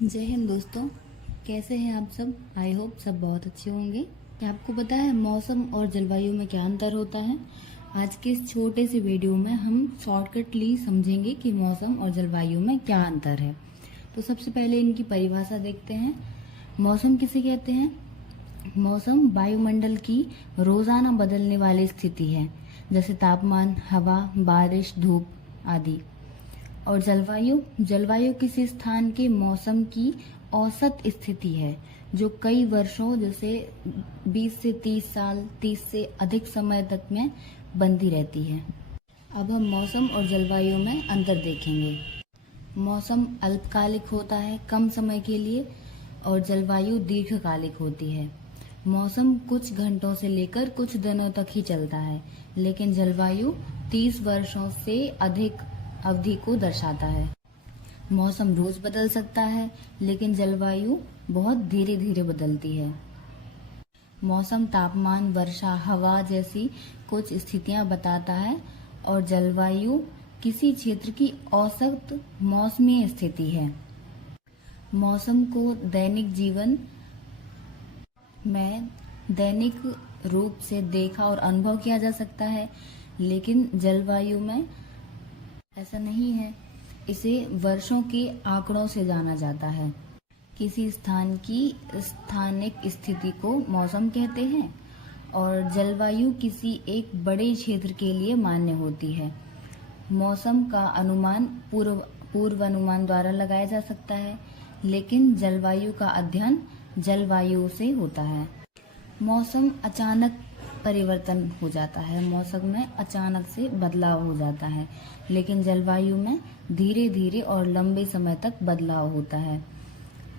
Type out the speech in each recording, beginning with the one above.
जय हिंद दोस्तों। कैसे हैं आप सब? आई होप सब बहुत अच्छे होंगे। क्या आपको पता है मौसम और जलवायु में क्या अंतर होता है? आज के इस छोटे से वीडियो में हम शॉर्टकटली समझेंगे कि मौसम और जलवायु में क्या अंतर है। तो सबसे पहले इनकी परिभाषा देखते हैं। मौसम किसे कहते हैं? मौसम वायुमंडल की रोजाना बदलने वाली स्थिति है, जैसे तापमान, हवा, बारिश, धूप आदि। और जलवायु जलवायु किसी स्थान के मौसम की औसत स्थिति है जो कई वर्षों, जैसे 20 से 30 साल, 30 से अधिक समय तक में बनती रहती है। अब हम मौसम और जलवायु में अंतर देखेंगे। मौसम अल्पकालिक होता है, कम समय के लिए, और जलवायु दीर्घकालिक होती है। मौसम कुछ घंटों से लेकर कुछ दिनों तक ही चलता है, लेकिन जलवायु 30 वर्षों से अधिक अवधि को दर्शाता है। मौसम रोज बदल सकता है, लेकिन जलवायु बहुत धीरे धीरे बदलती है। मौसम तापमान, वर्षा, हवा जैसी कुछ स्थितियां बताता है, और जलवायु किसी क्षेत्र की औसत मौसमी स्थिति है। मौसम को दैनिक जीवन में दैनिक रूप से देखा और अनुभव किया जा सकता है, लेकिन जलवायु में ऐसा नहीं है। इसे वर्षों के आंकड़ों से जाना जाता है। किसी स्थान की स्थानिक स्थिति को मौसम कहते हैं, और जलवायु किसी एक बड़े क्षेत्र के लिए मान्य होती है। मौसम का अनुमान पूर्वानुमान द्वारा लगाया जा सकता है, लेकिन जलवायु का अध्ययन जलवायु से होता है। मौसम अचानक परिवर्तन हो जाता है, मौसम में अचानक से बदलाव हो जाता है, लेकिन जलवायु में धीरे धीरे और लंबे समय तक बदलाव होता है।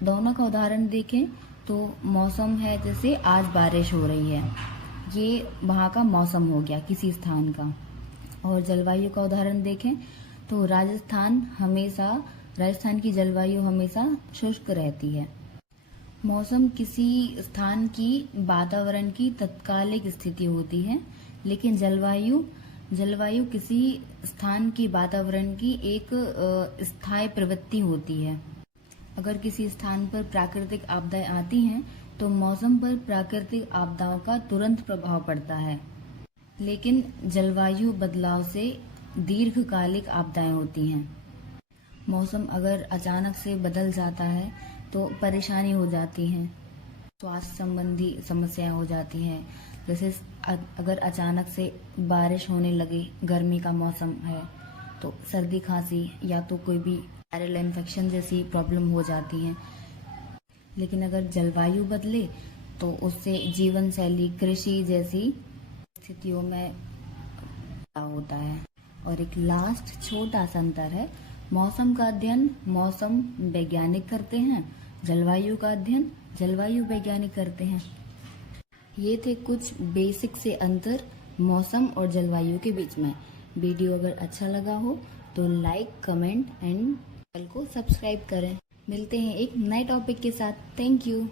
दोनों का उदाहरण देखें तो मौसम है, जैसे आज बारिश हो रही है, ये वहाँ का मौसम हो गया किसी स्थान का। और जलवायु का उदाहरण देखें तो राजस्थान की जलवायु हमेशा शुष्क रहती है। मौसम किसी स्थान की वातावरण की तत्कालिक स्थिति होती है, लेकिन जलवायु किसी स्थान की वातावरण की एक स्थायी प्रवृत्ति होती है। अगर किसी स्थान पर प्राकृतिक आपदाएं आती हैं, तो मौसम पर प्राकृतिक आपदाओं का तुरंत प्रभाव पड़ता है, लेकिन जलवायु बदलाव से दीर्घकालिक आपदाएं होती हैं। मौसम अगर अचानक से बदल जाता है तो परेशानी हो जाती है, स्वास्थ्य संबंधी समस्याएं हो जाती हैं। जैसे अगर अचानक से बारिश होने लगे, गर्मी का मौसम है, तो सर्दी खांसी या तो कोई भी वायरल इन्फेक्शन जैसी प्रॉब्लम हो जाती है। लेकिन अगर जलवायु बदले तो उससे जीवन शैली, कृषि जैसी स्थितियों में होता है। और एक लास्ट छोटा सा अंतर है, मौसम का अध्ययन मौसम वैज्ञानिक करते हैं, जलवायु का अध्ययन जलवायु वैज्ञानिक करते हैं। ये थे कुछ बेसिक से अंतर मौसम और जलवायु के बीच में। वीडियो अगर अच्छा लगा हो तो लाइक, कमेंट एंड चैनल को सब्सक्राइब करें। मिलते हैं एक नए टॉपिक के साथ। Thank you.